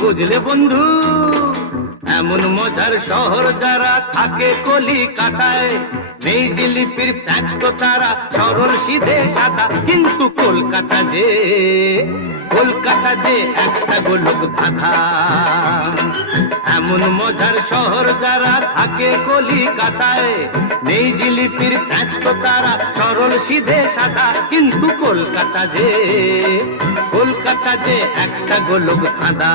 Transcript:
বুঝলে বন্ধু, এমন মজার শহর যারা থাকে কলিকাতায়, নেই জিলিপির প্যাচ তো তারা সরল সিধে সাদা। কিন্তু কলকাতা যে একটা গোলক ধাঁধা। এমন মজার শহর যারা থাকে কলিকাতায়, নেই জিলিপির প্যাচ তো তারা সরল সিধে সাদা। কিন্তু কলকাতা যে একটা গোলক ধাঁধা।